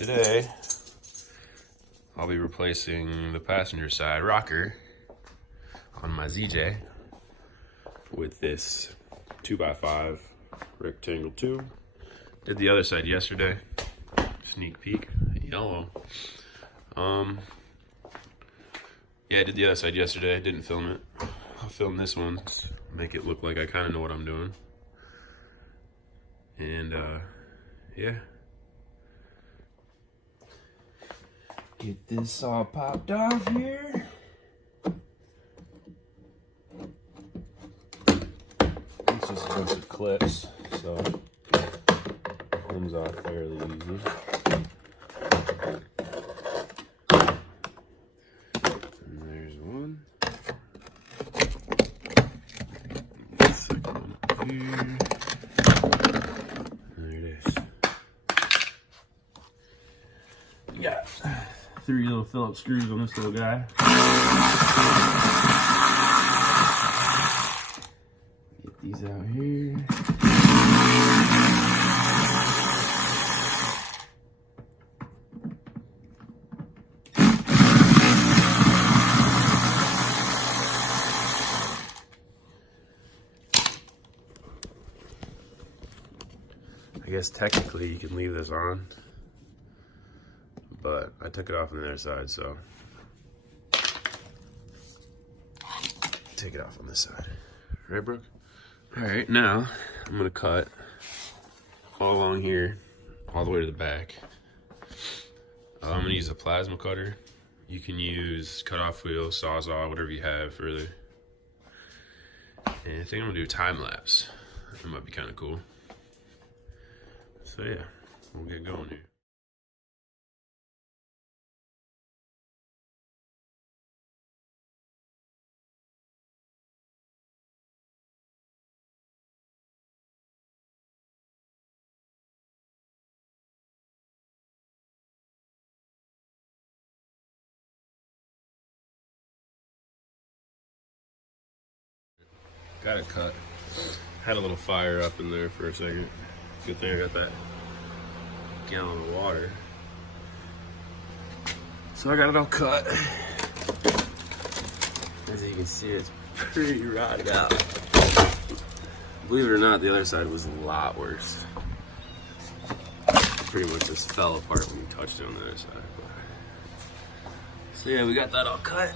Today, I'll be replacing the passenger side rocker on my ZJ with this 2x5 rectangle tube. Did the other side yesterday. Sneak peek, yellow. Yeah, I did the other side yesterday. I didn't film it. I'll film this one, make it look like I kind of know what I'm doing. And yeah. Get this all popped off here. It's just a bunch of clips, so it comes off fairly easy. And there's one. Second one up here. There it is. We got 3 little Phillips screws on this little guy. Get these out here. I guess technically you can leave this on, but I took it off on the other side, so take it off on this side. Right, Brooke? All right, now I'm gonna cut all along here, all the way to the back. I'm gonna use a plasma cutter. You can use cut-off wheel, sawzall, whatever you have, really. And I think I'm gonna do a time lapse. That might be kind of cool. So yeah, we'll get going here. Got it cut. Had a little fire up in there for a second. Good thing I got that gallon of water. So I got it all cut. As you can see, it's pretty rotted out. Believe it or not, the other side was a lot worse. Pretty much just fell apart when you touched it on the other side. So yeah, we got that all cut.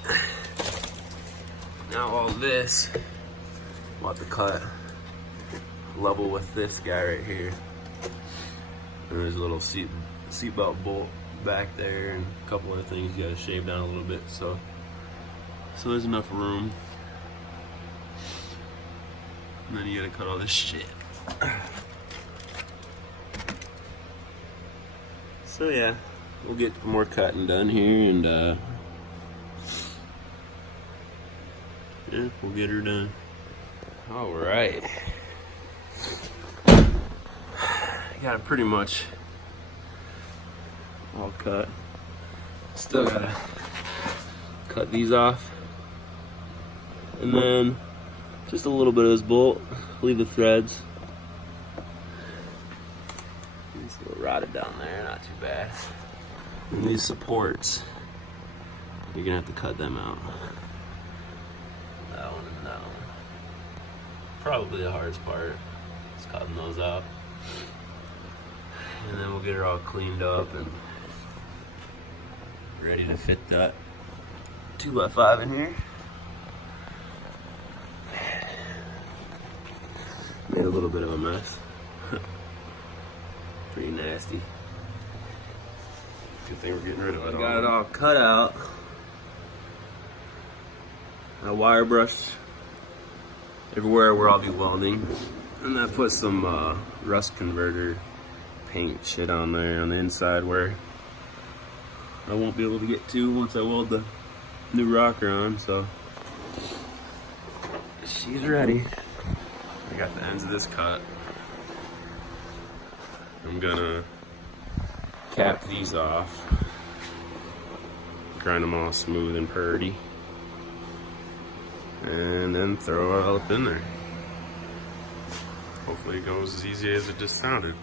Now all this, I'm about to cut level with this guy right here. And there's a little seatbelt bolt back there and a couple other things you gotta shave down a little bit, so there's enough room. And then you gotta cut all this shit. So yeah, we'll get more cutting done here, and yeah, we'll get her done. All right. Got it pretty much all cut. Still gotta cut these off. And then just a little bit of this bolt, leave the threads. It's a little rotted down there, not too bad. And these supports, you're gonna have to cut them out. That one and that one. Probably the hardest part is cutting those out. And then we'll get her all cleaned up and ready to fit that 2x5 in here. Made a little bit of a mess. Pretty nasty. Good thing we're getting rid of it. I got it all cut out. I wire brushed everywhere where I'll be welding. And I put some rust converter paint shit on there on the inside where I won't be able to get to once I weld the new rocker on, so she's ready. I got the ends of this cut. I'm gonna cap these off, grind them all smooth and purdy, and then throw it all up in there. Hopefully it goes as easy as it just sounded.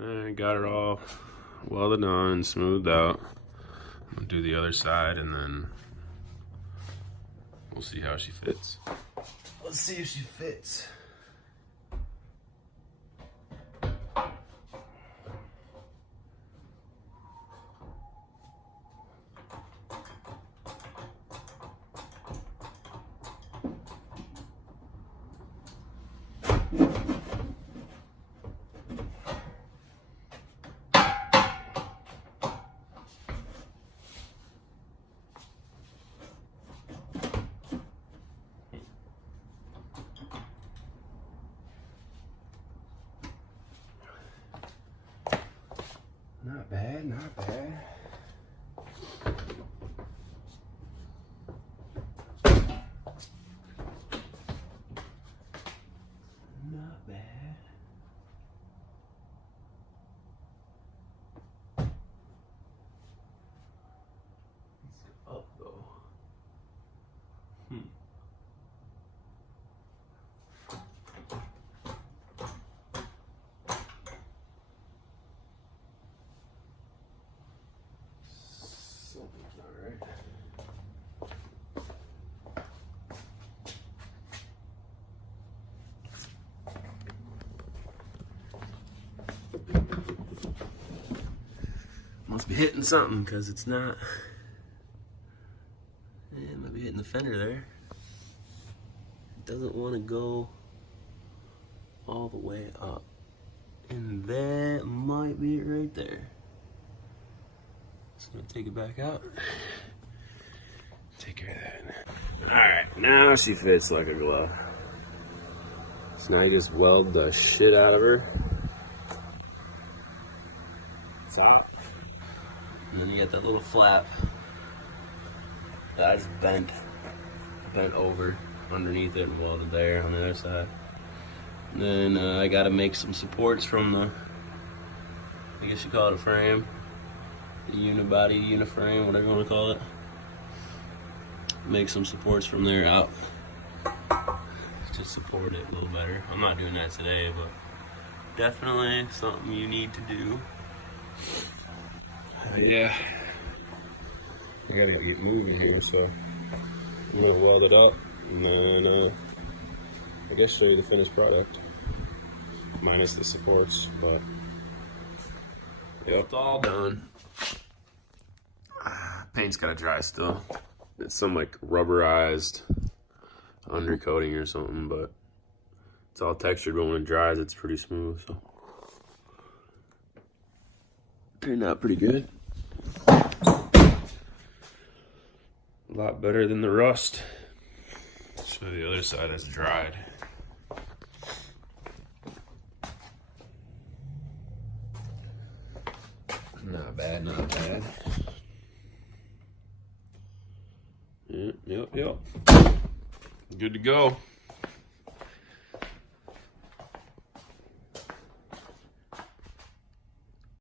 I got it all welded on, smoothed out. I'm gonna do the other side and then we'll see how she fits. Let's see if she fits. Not bad, not bad. Not bad. Let's go up though. Something's not right. Must be hitting something because it's not. Yeah, it might be hitting the fender there. It doesn't want to go all the way up. And that might be it right there. Just gonna take it back out. Take care of that. Alright, now she fits like a glove. So now you just weld the shit out of her. Top. And then you get that little flap. That's bent over underneath it and welded there on the other side. And then I gotta make some supports from the, I guess you call it a frame. The unibody, uniframe, whatever you want to call it. Make some supports from there out to support it a little better. I'm not doing that today, but definitely something you need to do. Yeah, I gotta get moving here, so I'm gonna weld it up and then I guess show you the finished product minus the supports, but yeah, it's all done. Paint's gotta dry still. It's some like rubberized undercoating or something, but it's all textured, but when it dries it's pretty smooth, so turned out pretty good. A lot better than the rust. So the other side has dried. Not bad, not bad. Yep. Good to go.